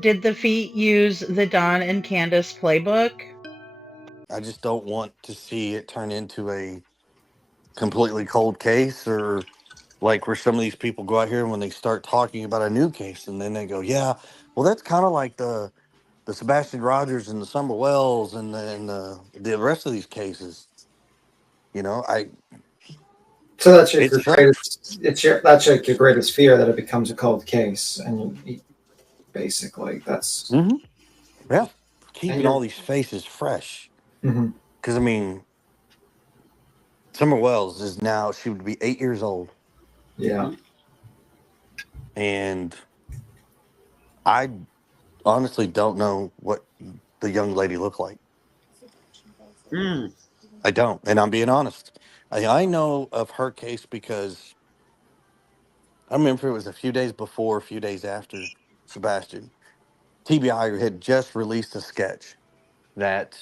Did the feet use the Don and Candus playbook? I just don't want to see it turn into a completely cold case, or like where some of these people go out here and when they start talking about a new case and then they go, yeah, well, that's kind of like the Sebastian Rogers and the Summer Wells and the rest of these cases. You know, So that's your it's a shame. greatest. That's like your greatest fear, that it becomes a cold case, and basically that's. Mm-hmm. Yeah, And keeping you're. all these faces fresh. Mhm. Because I mean, Summer Wells is now, she would be 8 years old, Yeah. and I honestly don't know what the young lady looked like. Mm. I don't, and I'm being honest. I know of her case because I remember it was a few days before, a few days after Sebastian. TBI had just released a sketch that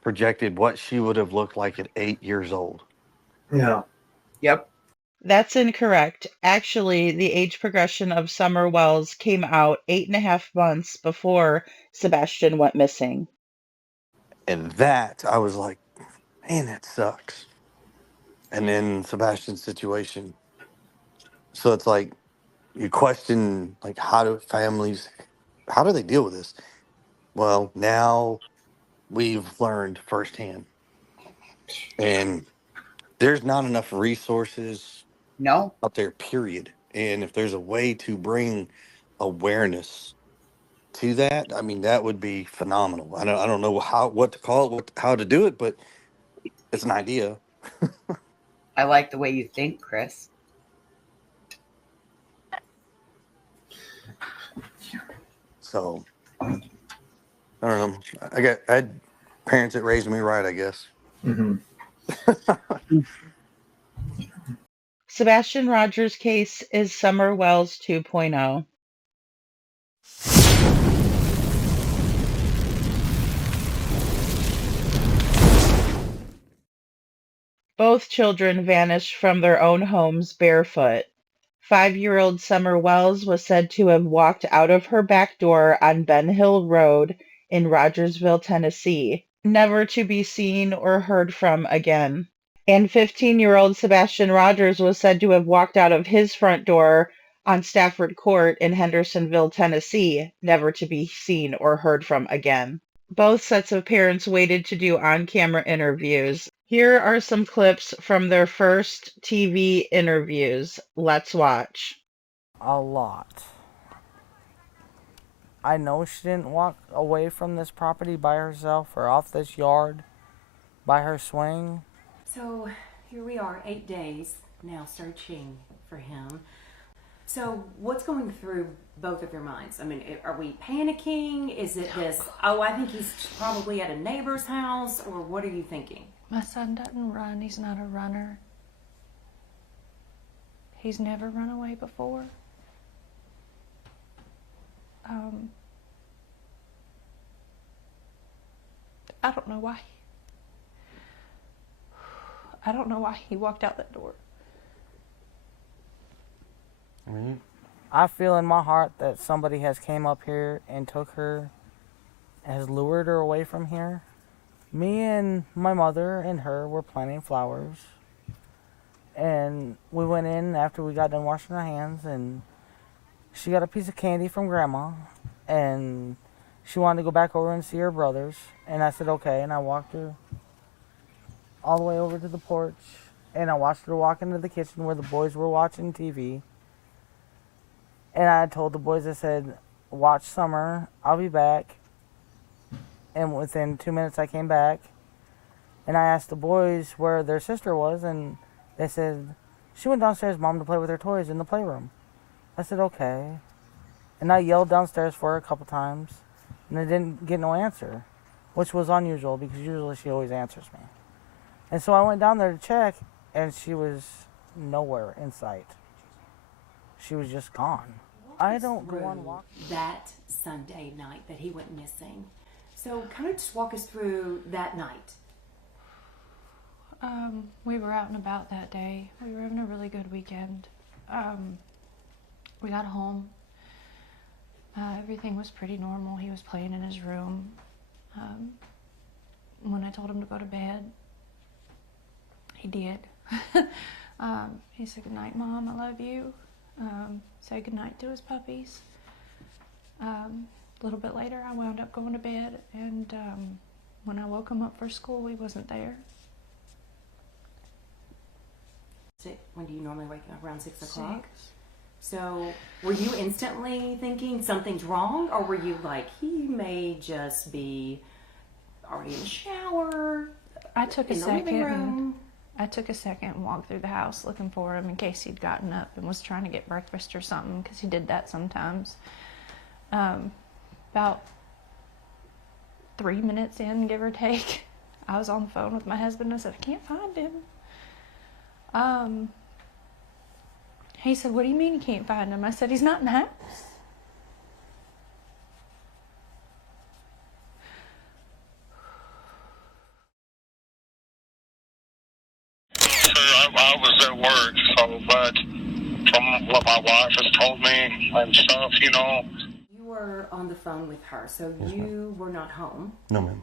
projected what she would have looked like at 8 years old. Yeah. Yep. That's incorrect. Actually, the age progression of Summer Wells came out 8.5 months before Sebastian went missing. And that, I was like, man, that sucks. And then Sebastian's situation. So it's like, you question, like, how do families, how do they deal with this? Well, now we've learned firsthand. And there's not enough resources No. out there, period. And if there's a way to bring awareness to that, I mean, that would be phenomenal. I don't know what to call it, how to do it, but it's an idea. I like the way you think, Chris. So I don't know. I had parents that raised me right, I guess. Mm-hmm. Sebastian Rogers' case is Summer Wells 2.0. Both children vanished from their own homes barefoot. 5-year-old Summer Wells was said to have walked out of her back door on Ben Hill Road in Rogersville, Tennessee, never to be seen or heard from again. And 15-year-old Sebastian Rogers was said to have walked out of his front door on Stafford Court in Hendersonville, Tennessee, never to be seen or heard from again. Both sets of parents waited to do on-camera interviews. Here are some clips from their first TV interviews. Let's watch. A lot. I know she didn't walk away from this property by herself or off this yard by her swing. So here we are, 8 days now searching for him. So what's going through both of your minds? I mean, are we panicking? Is it this, oh, I think he's probably at a neighbor's house, or what are you thinking? My son doesn't run. He's not a runner. He's never run away before. I don't know why. I don't know why he walked out that door. I feel in my heart that somebody has came up here and took her, has lured her away from here. Me and my mother and her were planting flowers. And we went in after we got done washing our hands, and she got a piece of candy from Grandma, and she wanted to go back over and see her brothers. And I said, okay, and I walked her all the way over to the porch, and I watched her walk into the kitchen where the boys were watching TV. And I told the boys, I said, watch Summer, I'll be back. And within 2 minutes I came back, and I asked the boys where their sister was, and they said, she went downstairs, Mom, to play with her toys in the playroom. I said, okay. And I yelled downstairs for her a couple times, and I didn't get no answer, which was unusual because usually she always answers me. And so I went down there to check, and she was nowhere in sight. She was just gone. I don't go on walks. That Sunday night that he went missing. So kind of just walk us through that night. We were out and about that day. We were having a really good weekend. We got home. Everything was pretty normal. He was playing in his room. When I told him to go to bed, he did. He said, "Good night, Mom, I love you." Said goodnight to his puppies. A little bit later, I wound up going to bed, and when I woke him up for school, he wasn't there. When do you normally wake up? Around 6 o'clock? 6. So were you instantly thinking something's wrong, or were you like, he may just be already in the shower? I took a second and walked through the house looking for him in case he'd gotten up and was trying to get breakfast or something, because he did that sometimes. About 3 minutes in, give or take, I was on the phone with my husband. I said, "I can't find him." He said, "What do you mean you can't find him?" I said, "He's not in the house." I was at work, but from what my wife has told me and stuff, You were on the phone with her, so Yes, you were not home. No, ma'am.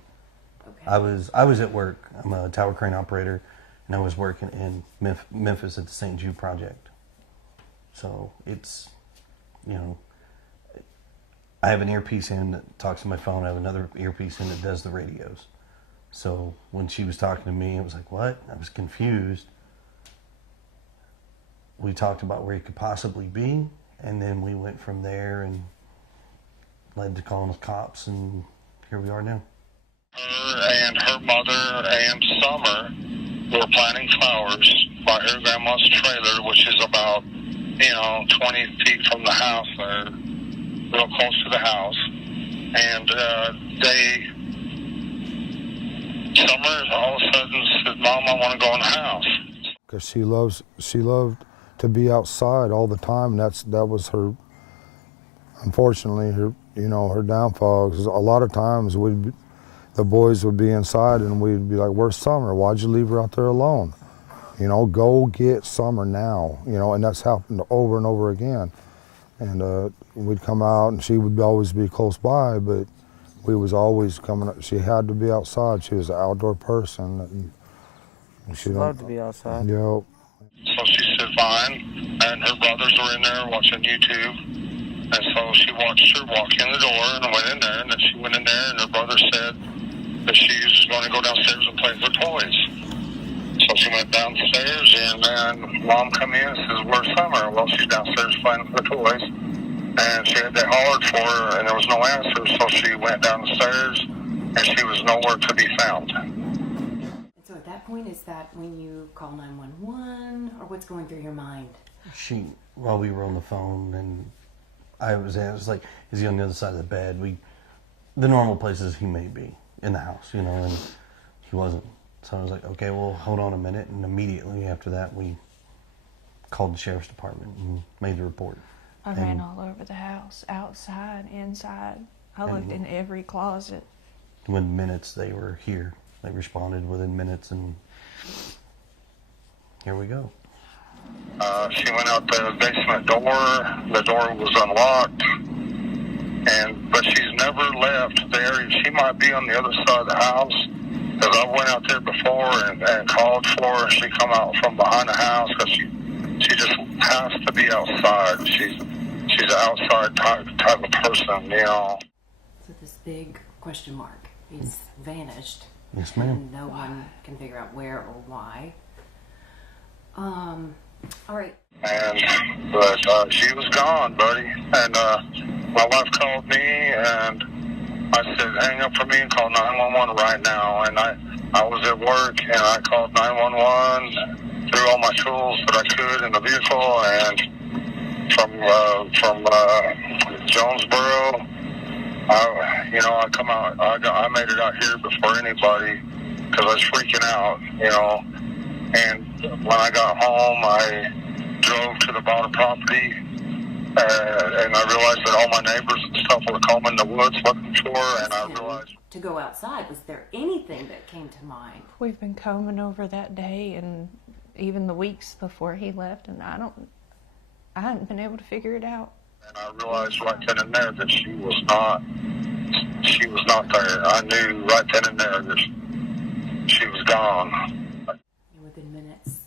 Okay. I was at work. I'm a tower crane operator, and I was working in Memphis at the St. Jude Project. So it's, I have an earpiece in that talks to my phone. I have another earpiece in that does the radios. So when she was talking to me, it was like, what? I was confused. We talked about where he could possibly be, and then we went from there and led to calling the cops, and here we are now. Her and her mother and Summer were planting flowers by her grandma's trailer, which is about 20 feet from the house there, real close to the house. And Summer all of a sudden said, "Mom, I want to go in the house." Because she loved to be outside all the time. And that was her, unfortunately, her downfall. 'Cause a lot of times the boys would be inside and we'd be like, "Where's Summer? Why'd you leave her out there alone? Go get Summer now." And that's happened over and over again. And we'd come out and she would always be close by, but we was always coming up. She had to be outside. She was an outdoor person. And She loved to be outside. Yep. So she said fine, and her brothers were in there watching YouTube. And so she watched her walk in the door and went in there, and then she went in there, and her brother said that she was going to go downstairs and play with her toys. So she went downstairs, and then Mom come in and says, "Where's Summer?" Well, she's downstairs playing with her toys. And they hollered for her, and there was no answer, so she went down the stairs, and she was nowhere to be found. So at that point, is that when you call 911, or what's going through your mind? While we were on the phone, and I was like, is he on the other side of the bed? The normal places he may be in the house, and he wasn't. So I was like, okay, well, hold on a minute. And immediately after that, we called the sheriff's department and made the report. I ran all over the house, outside, inside. I looked in every closet. Within minutes, they were here. They responded within minutes, and here we go. She went out the basement door. The door was unlocked, but she's never left the area. She might be on the other side of the house, because I went out there before and called for her, and she come out from behind the house, because she just has to be outside. She's an outside type of person, So this big question mark, he's vanished. Yes, ma'am. And no one can figure out where or why. All right. But she was gone, buddy. And my wife called me, and I said, "Hang up for me and call 911 right now." And I was at work, and I called 911, threw all my tools that I could in the vehicle, and from Jonesboro, I come out. I made it out here before anybody, because I was freaking out, And when I got home, I drove to the bottom property, and I realized that all my neighbors and stuff were combing the woods looking for her, and I realized... to go outside. Was there anything that came to mind? We've been combing over that day and even the weeks before he left, and I hadn't been able to figure it out. And I realized right then and there that she was not there. I knew right then and there that she was gone. And within minutes,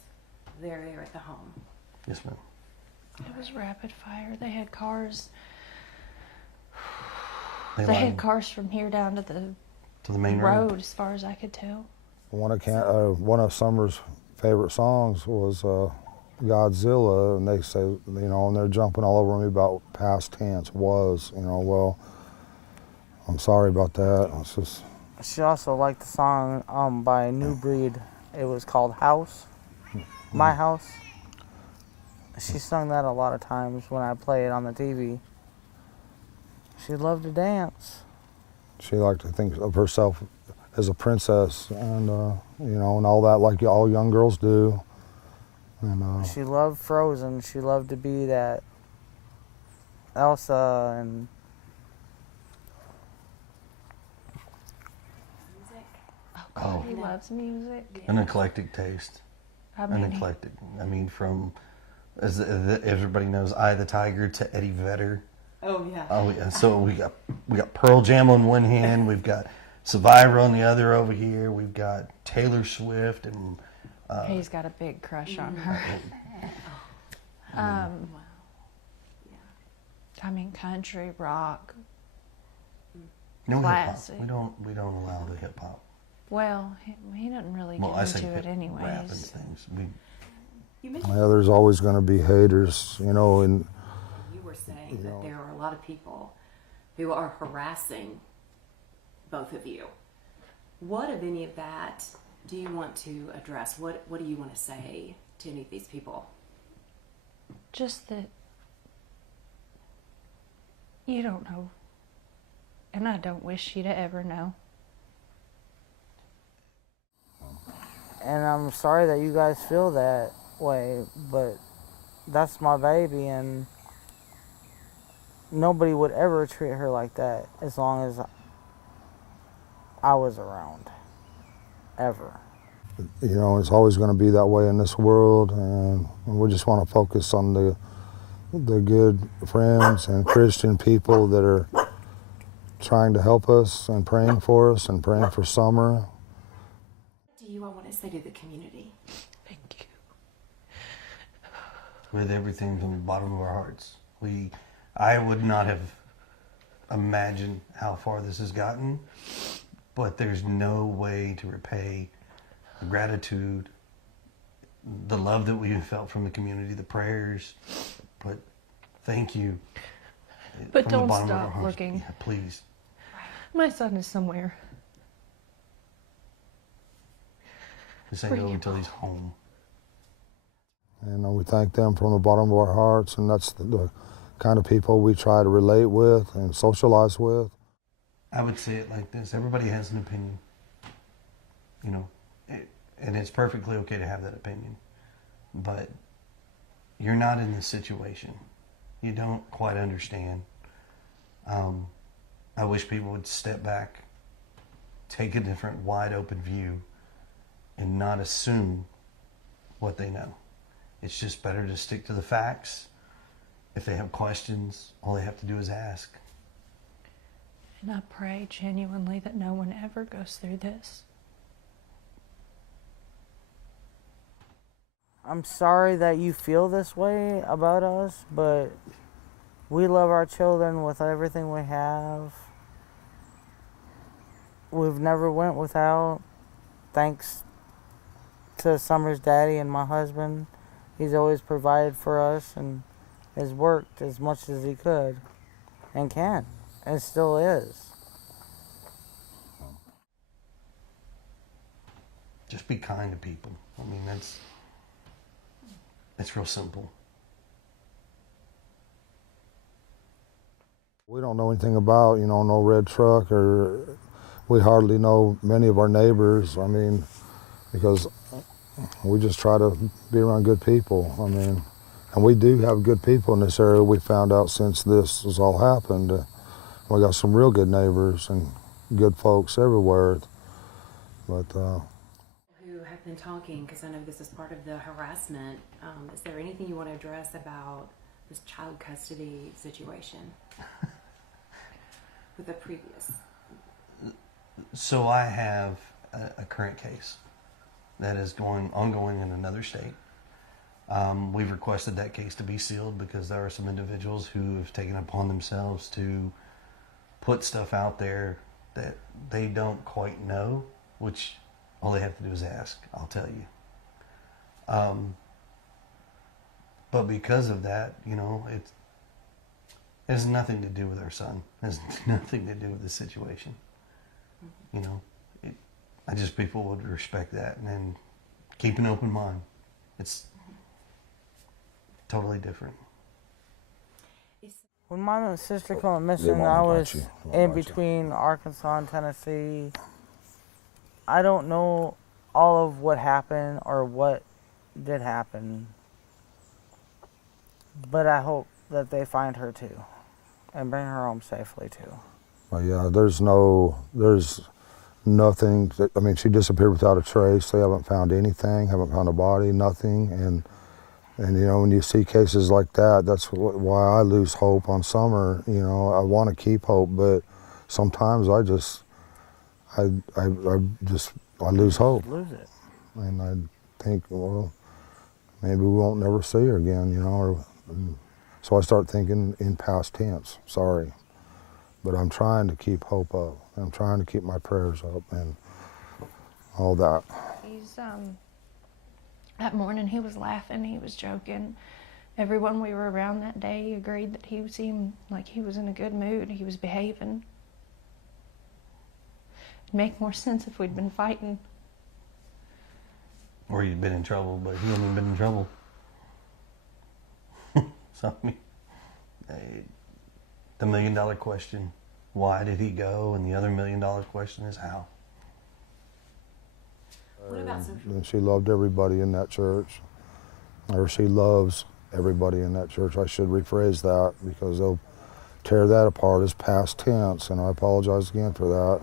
they're there at the home. Yes, ma'am. It was rapid fire. They had cars. They They had lined cars from here down to the main road, as far as I could tell. One of Summer's favorite songs was Godzilla, and they say, you know, and they're jumping all over me about past tense was, you know, well, I'm sorry about that. It's just. She also liked the song by New Breed. It was called House, My House. She sung that a lot of times when I play it on the TV. She loved to dance. She liked to think of herself as a princess, and you know, and all that, like all young girls do. And she loved Frozen. She loved to be that Elsa and. Oh, he loves music. An eclectic taste. An eclectic. I mean, from, as everybody knows, Eye of the Tiger to Eddie Vedder. Oh yeah. Oh yeah. So we got Pearl Jam on one hand, we've got Survivor on the other over here, we've got Taylor Swift, and he's got a big crush on her. Wow. Yeah. I mean, country, rock, no classic. hip hop. We don't allow the hip hop. Well, he doesn't really Well, I get say into it rap and anyways. things. You mentioned yeah, there's always going to be haters, you know, and you were saying that there are a lot of people who are harassing both of you. What of any of that do you want to address? What do you want to say to any of these people? Just that you don't know, and I don't wish you to ever know. And I'm sorry that you guys feel that way, but that's my baby, and nobody would ever treat her like that as long as I was around, ever. you know, it's always going to be that way in this world, and we just want to focus on the good friends and Christian people that are trying to help us and praying for us and praying for Summer. What do you all want to say to the community? Thank you. With everything from the bottom of our hearts. I would not have imagined how far this has gotten, but there's no way to repay the gratitude, the love that we have felt from the community, the prayers. But thank you. But from the don't bottom of our stop hearts. looking. Yeah, please. My son is somewhere. This ain't over until he's home. And we thank them from the bottom of our hearts, and that's the kind of people we try to relate with and socialize with. I would say it like this. Everybody has an opinion, you know, and it's perfectly okay to have that opinion. But you're not in this situation. You don't quite understand. I wish people would step back, take a different wide open view, and not assume what they know. It's just better to stick to the facts. If they have questions, all they have to do is ask. And I pray genuinely that no one ever goes through this. I'm sorry that you feel this way about us, but we love our children with everything we have. We've never went without, thanks to Summer's daddy and my husband. He's always provided for us and has worked as much as he could and can and still is. Just be kind to people. I mean, it's real simple. We don't know anything about, you know, no red truck, or we hardly know many of our neighbors. I mean, because we just try to be around good people. I mean, and we do have good people in this area. We found out since this has all happened. We got some real good neighbors, and good folks everywhere. But Who have been talking, because I know this is part of the harassment. Is there anything you want to address about this child custody situation with the previous? So I have a current case that is ongoing in another state. We've requested that case to be sealed because there are some individuals who have taken upon themselves to put stuff out there that they don't quite know, which all they have to do is ask, I'll tell you. But because of that, it has nothing to do with our son. It has nothing to do with the situation. I just, people would respect that and then keep an open mind. It's totally different. When mom and sister went missing, They won't I invite was you. They won't in invite you. between Arkansas and Tennessee. I don't know all of what happened or what did happen, but I hope that they find her too and bring her home safely too. But yeah, there's nothing. I mean, she disappeared without a trace. They haven't found anything, haven't found a body, nothing. And when you see cases like that, that's why I lose hope on Summer. I want to keep hope, but sometimes I lose hope. Lose it. And I think, well, maybe we won't never see her again, so I start thinking in past tense, sorry. But I'm trying to keep hope up. I'm trying to keep my prayers up and all that. He's, that morning he was laughing, he was joking. Everyone we were around that day agreed that he seemed like he was in a good mood, he was behaving. It'd make more sense if we'd been fighting. Or he'd been in trouble, but he hadn't been in trouble. So, I mean, the $1 million question, why did he go? And the other $1 million question is how. What about And she loved everybody in that church, or she loves everybody in that church. I should rephrase that because they'll tear that apart as past tense, and I apologize again for that.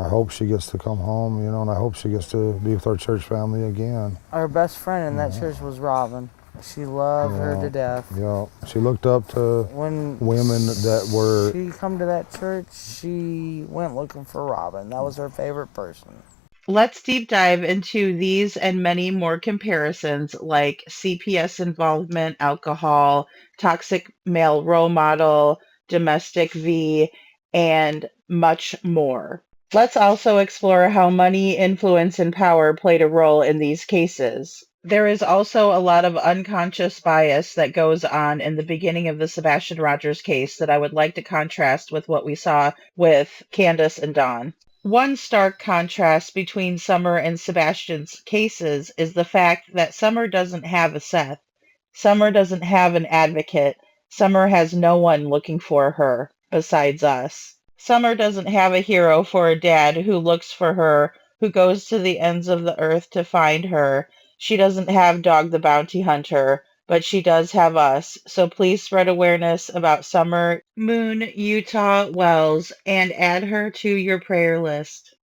I hope she gets to come home, and I hope she gets to be with our church family again. Our best friend in that church was Robin. She loved her to death. Yeah, she looked up to women that were... She come to that church, she went looking for Robin. That was her favorite person. Let's deep dive into these and many more comparisons like CPS involvement, alcohol, toxic male role model, domestic V, and much more. Let's also explore how money, influence, and power played a role in these cases. There is also a lot of unconscious bias that goes on in the beginning of the Sebastian Rogers case that I would like to contrast with what we saw with Candus and Dawn. One stark contrast between Summer and Sebastian's cases is the fact that Summer doesn't have a Seth. Summer doesn't have an advocate. Summer has no one looking for her besides us. Summer doesn't have a hero for a dad who looks for her, who goes to the ends of the earth to find her. She doesn't have Dog the Bounty Hunter, but she does have us. So please spread awareness about Summer Moon Utah Wells and add her to your prayer list.